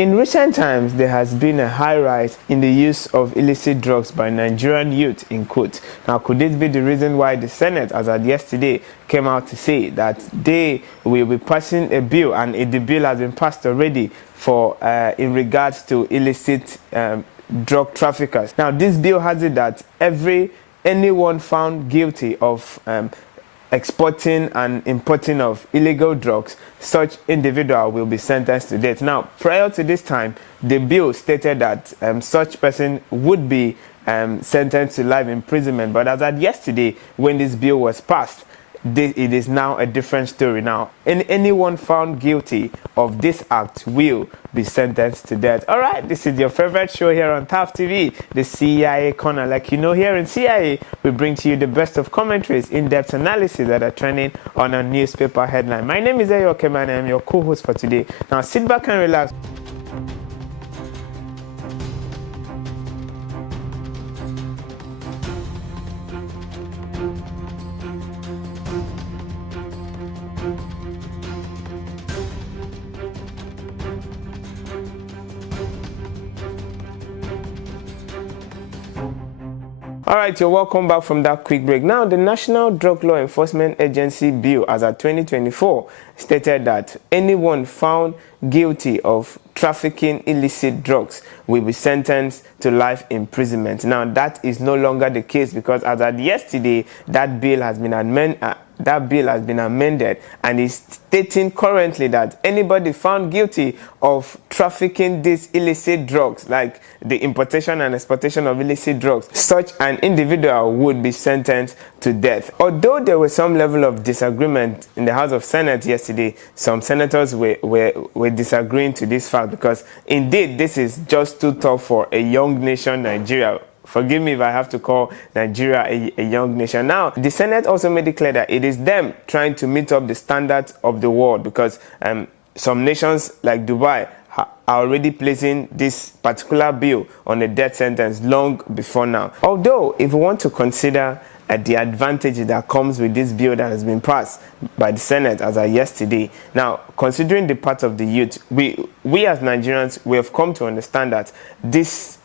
In recent times, there has been a high rise in the use of illicit drugs by Nigerian youth, in quotes. Now, could this be the reason why the Senate, as at yesterday, came out to say that they will be passing a bill, and the bill has been passed already, for in regards to illicit drug traffickers. Now, this bill has it that anyone found guilty of exporting and importing of illegal drugs, such individual will be sentenced to death. Now, prior to this time, the bill stated that such person would be sentenced to life imprisonment. But as at yesterday, when this bill was passed, it is now a different story. Now, anyone found guilty of this act will be sentenced to death. All right, this is your favorite show here on TAF TV, the CIA Corner. Like you know, here in CIA, we bring to you the best of commentaries, in-depth analysis that are trending on a newspaper headline. My name is Ayo Keman, and I'm your co-host for today. Now, sit back and relax. All right, you're welcome back from that quick break. Now, the National Drug Law Enforcement Agency Bill, as of 2024, stated that anyone found guilty of trafficking illicit drugs will be sentenced to life imprisonment. Now, that is no longer the case, because as of yesterday, that bill has been amended and is stating currently that anybody found guilty of trafficking these illicit drugs, like the importation and exportation of illicit drugs, such an individual would be sentenced to death. Although there was some level of disagreement in the House of Senate yesterday, some senators were disagreeing to this fact, because indeed this is just too tough for a young nation, Nigeria. Forgive me if I have to call Nigeria a young nation. Now, the Senate also made it clear that it is them trying to meet up the standards of the world, because some nations like Dubai are already placing this particular bill on a death sentence long before now. Although, if we want to consider the advantage that comes with this bill that has been passed by the Senate as of yesterday. Now, considering the part of the youth, we as Nigerians, we have come to understand that this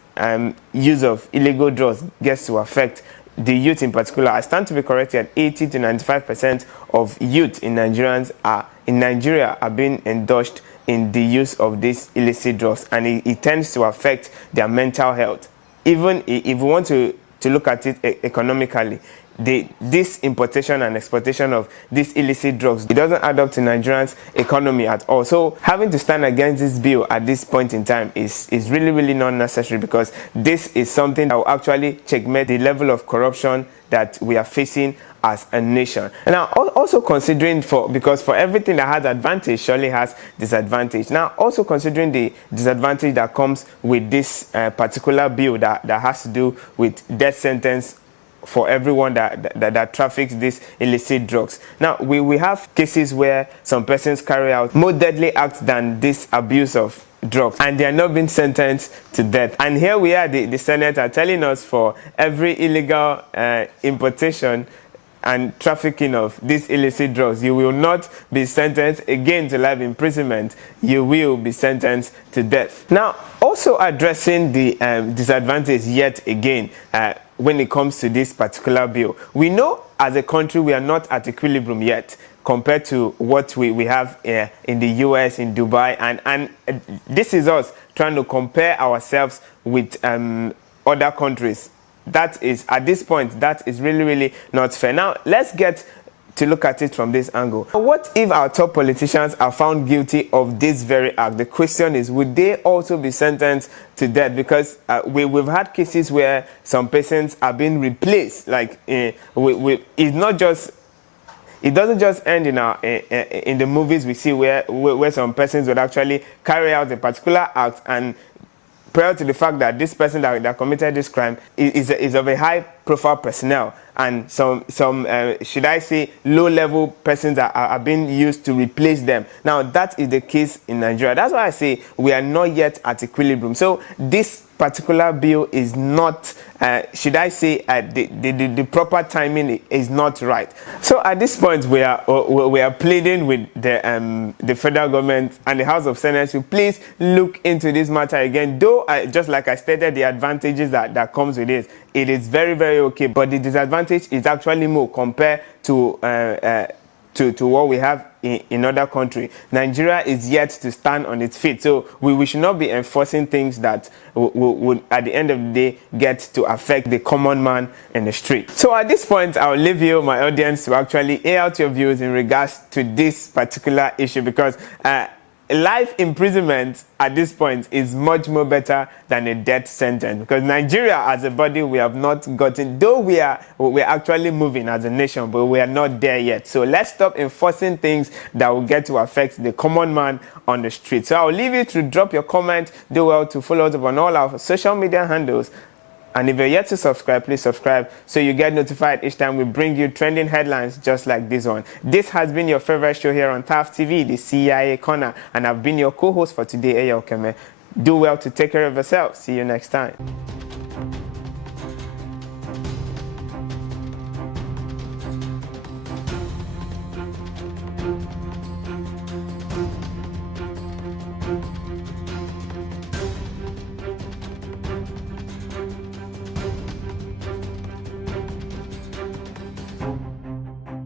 use of illegal drugs gets to affect the youth in particular. I stand to be corrected, 80 to 95% of youth in Nigeria are being endorsed in the use of these illicit drugs, and it tends to affect their mental health. Even if we want to look at it economically, this importation and exportation of these illicit drugs, it doesn't add up to Nigerians' economy at all. So having to stand against this bill at this point in time is really, really not necessary, because this is something that will actually checkmate the level of corruption that we are facing as a nation. And now, also considering, because for everything that has advantage surely has disadvantage. Now, also considering the disadvantage that comes with this particular bill that has to do with death sentence for everyone that traffics these illicit drugs. Now, we have cases where some persons carry out more deadly acts than this abuse of drugs, and they are not being sentenced to death. And here we are, the Senate are telling us for every illegal importation and trafficking of these illicit drugs, you will not be sentenced again to life imprisonment, you will be sentenced to death. Now, also addressing the disadvantage yet again when it comes to this particular bill. We know as a country we are not at equilibrium yet compared to what we have in the US, in Dubai, and this is us trying to compare ourselves with other countries. That is, at this point, that is really, really not fair. Now, let's get to look at it from this angle. What if our top politicians are found guilty of this very act? The question is, would they also be sentenced to death? Because we've had cases where some persons are being replaced. Like, it's not just, it doesn't just end in the movies we see where some persons would actually carry out a particular act, and prior to the fact that this person that committed this crime is of a high profile personnel, and some should I say low-level persons are being used to replace them. Now that is the case in Nigeria. That's why I say we are not yet at equilibrium. So this particular bill is not, should I say, the proper timing is not right. So at this point, we are pleading with the federal government and the House of Senate to please look into this matter again. Though, just like I stated, the advantages that comes with it, it is very, very okay. But the disadvantage is actually more compared to what we have in other countries. Nigeria is yet to stand on its feet. So we should not be enforcing things that would, at the end of the day, get to affect the common man in the street. So at this point, I'll leave you, my audience, to actually air out your views in regards to this particular issue, because life imprisonment at this point is much more better than a death sentence, because Nigeria as a body, we have not gotten, though we're actually moving as a nation, but we are not there yet. So let's stop enforcing things that will get to affect the common man on the street. So I'll leave you to drop your comment. Do well to follow us on all our social media handles. And if you're yet to subscribe, please subscribe so you get notified each time we bring you trending headlines just like this one. This has been your favorite show here on TAF TV, the CIA Corner, and I've been your co-host for today, Eyal Keme. Do well to take care of yourself. See you next time.